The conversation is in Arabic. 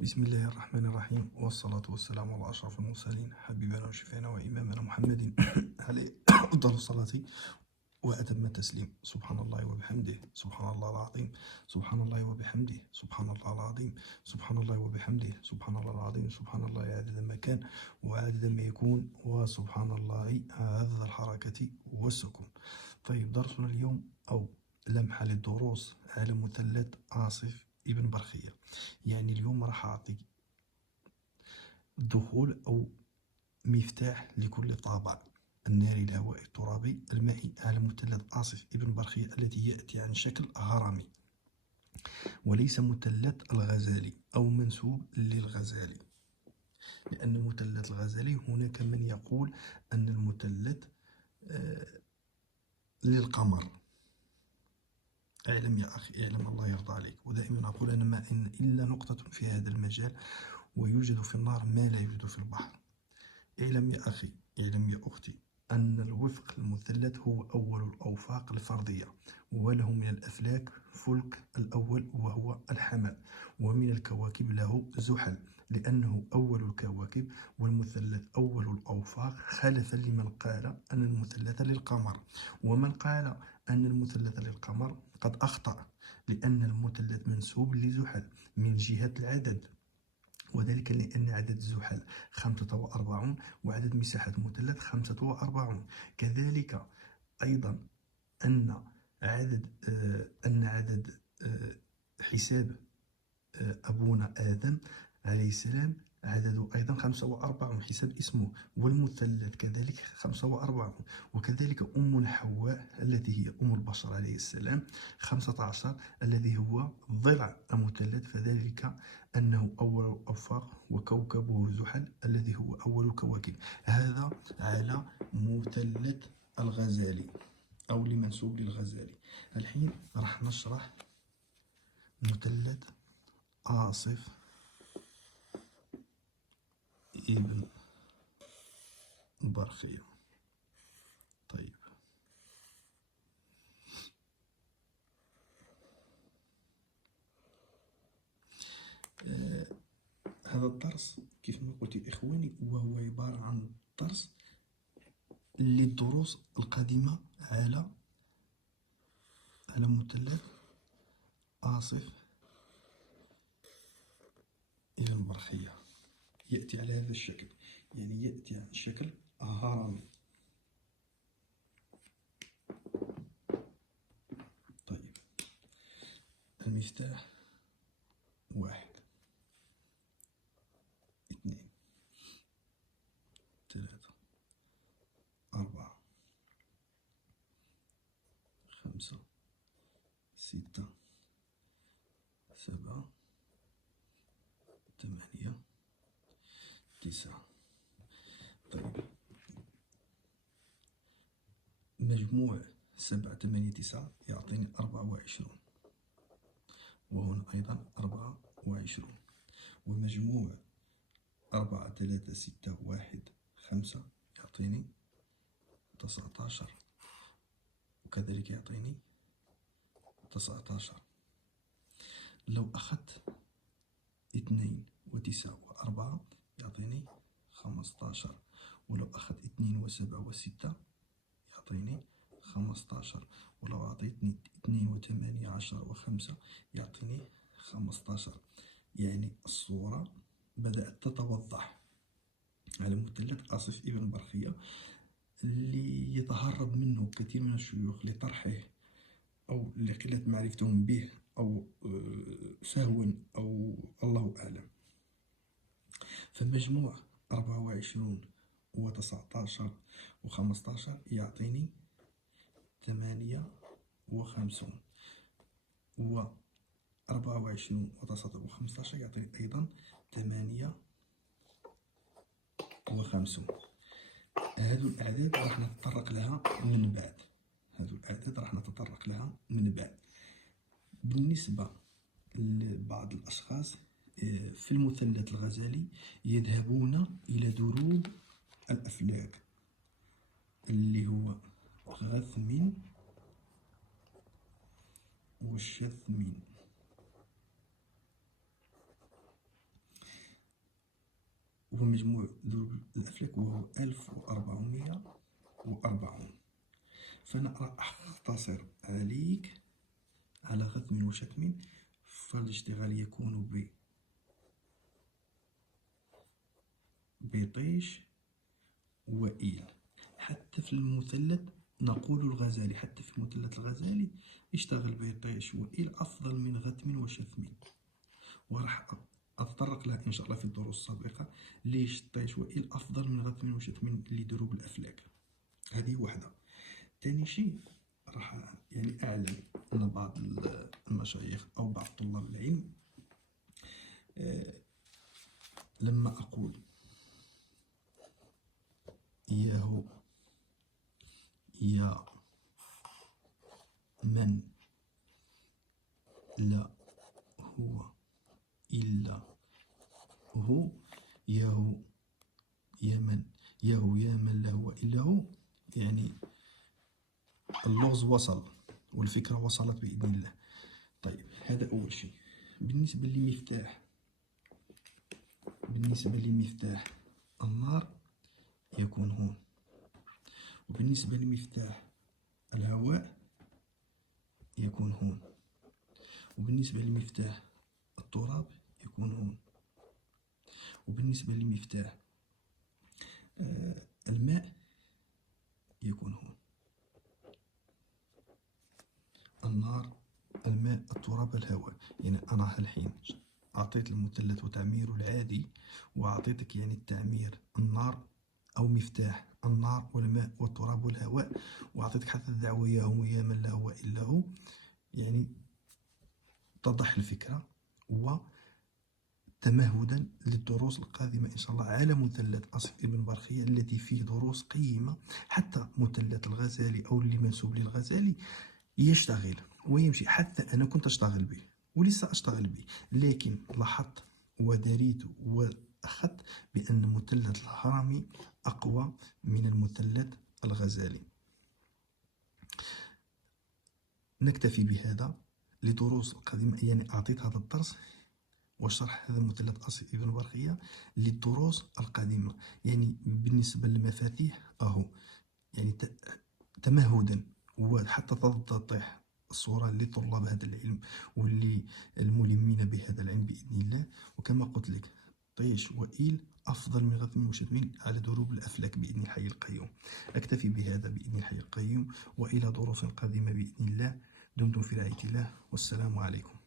بسم الله الرحمن الرحيم، والصلاة والسلام على أشرف المرسلين، حبيبنا وشفينا وإمامنا محمد عليه أفضل الصلاة وأتم التسليم. سبحان الله وبحمده، سبحان الله العظيم، سبحان الله وبحمده، سبحان الله العظيم، سبحان الله وبحمده، سبحان الله العظيم، سبحان الله عدد ما كان وعدد ما يكون، وسبحان الله عدد الحركة والسكون. طيب، درسنا اليوم أو لمحة للدروس على مثلث عاصف ابن برخية. يعني اليوم راح أعطي دخول أو مفتاح لكل طابع الناري الهوائي الترابي المائي على مثلث عاصف ابن برخية الذي يأتي عن شكل هرمي، وليس مثلث الغزالي أو منسوب للغزالي. لأن مثلث الغزالي هناك من يقول أن المثلث للقمر. اعلم يا أخي، اعلم، الله يرضى عليك. ودائما أقول أنا ما إن إلا نقطة في هذا المجال، ويوجد في النار ما لا يوجد في البحر. اعلم يا أخي، اعلم يا أختي، أن الوفق المثلث هو أول الأوفاق الفردية، وله من الأفلاك فلك الأول وهو الحمل، ومن الكواكب له زحل لأنه أول الكواكب، والمثلث أول الأوفاق، خلفا لمن قال أن المثلث للقمر. ومن قال أن المثلث للقمر قد أخطأ، لأن المثلث منسوب لزحل من جهة العدد، وذلك لأن عدد زحل 45 وعدد مساحة المثلث 45. كذلك أيضا أن عدد حساب أبونا آدم عليه السلام عدده أيضا 45 حساب اسمه، والمثلث كذلك 45. وكذلك أمنا حواء التي هي أم البشر عليه السلام 15 الذي هو ضلع المثلث، فذلك أنه أول الأفاق، وكوكبه زحل الذي هو أول الكواكب. هذا على مثلث الغزالي أو لمنسوب للغزالي. الحين راح نشرح مثلث عاصف ابن برخية. طيب، هذا الدرس كيف ما قلت إخواني وهو عبارة عن درس للدروس القادمة على مثلث عاصف ابن برخية. يأتي على هذا الشكل، يعني يأتي على شكل هرمي. طيب، المفتاح 1 2 3 4 5 6 7 8 9. طيب، مجموع 7 8 9 يعطيني 24، وهنا أيضا 24. ومجموع 4 3 6 1 5 يعطيني 19، وكذلك يعطيني 19. لو أخذت 2 و9 و4 يعطيني 15، ولو أخذت 2 و7 و6 يعطيني 15، ولو أعطيتني 2 و8 10 و5 يعطيني 15. يعني الصورة بدأت تتوضح على مثلث عاصف ابن برخية، اللي يتهرب منه كثير من الشيوخ لطرحه أو لقلة معرفتهم به أو سهوا أو الله أعلم. فمجموع 24 و19 و15 يعطيني 58، و 24 و19 و15 يعطيني أيضا 58. هذو الأعداد راح نتطرق لها من بعد. بالنسبة لبعض الأشخاص في المثلث الغزالي يذهبون إلى دروب الأفلاك اللي هو غثم والشثم. ومجموع ضروب الأفلاك وهو 1440. فأنا راح أختصر عليك على غثم وشتم، فالاشتغال يكون بطيش وإيل. حتى في المثلث نقول الغزالي، حتى في مثلث الغزالي اشتغل بطيش وإيل أفضل من غثم وشتم، وراح أتطرق لها إن شاء الله في الدروس السابقة. ليش طيش وإيل أفضل من غثم وشتم لدروب الأفلاك؟ هذه واحدة. تاني شيء راح يعني أعلم أن بعض المشايخ أو بعض طلاب العلم لما أقول إياه يا من لا هو إلا هو، ياهو يا من، ياهو يا من لا هو إلا هو، يعني اللغز وصل والفكرة وصلت بإذن الله. طيب هذا أول شيء. بالنسبة لمفتاح النار يكون هون، وبالنسبة لمفتاح الهواء يكون هون، وبالنسبة لمفتاح التراب يكون هون، وبالنسبة لمفتاح الماء يكون هون. النار، الماء، التراب، الهواء. يعني أنا الحين أعطيت المثلث وتعميره العادي، وأعطيتك يعني التعمير النار أو مفتاح النار والماء والتراب والهواء، وأعطيتك حتى الدعوة يا هو يا من لا هو إلا هو. يعني تضح الفكرة. وتمهدا للدروس القادمة إن شاء الله على مثلث أصف ابن برخية التي فيه دروس قيمة. حتى مثلث الغزالي أو اللي منسوب للغزالي يشتغل ويمشي، حتى أنا كنت أشتغل به ولسه أشتغل به، لكن لاحظت ودريت وأخذت بأن مثلث الهرمي أقوى من المثلث الغزالي. نكتفي بهذا لدروس القادمة. يعني أعطيت هذا الدرس وشرح هذا المثلث أصل ابن برخية للدروس القادمة. يعني بالنسبة للمفاتيح أهو، يعني تمهدا وحتى تتضح الصورة لطلاب هذا العلم واللي الملمين بهذا العلم بإذن الله. وكما قلت لك طيش وإيل أفضل من غثم وشتم على دروب الأفلاك بإذن الحي القيوم. أكتفي بهذا بإذن الحي القيوم، وإلى دروس قادمة بإذن الله. دمتم في رعاية الله، والسلام عليكم.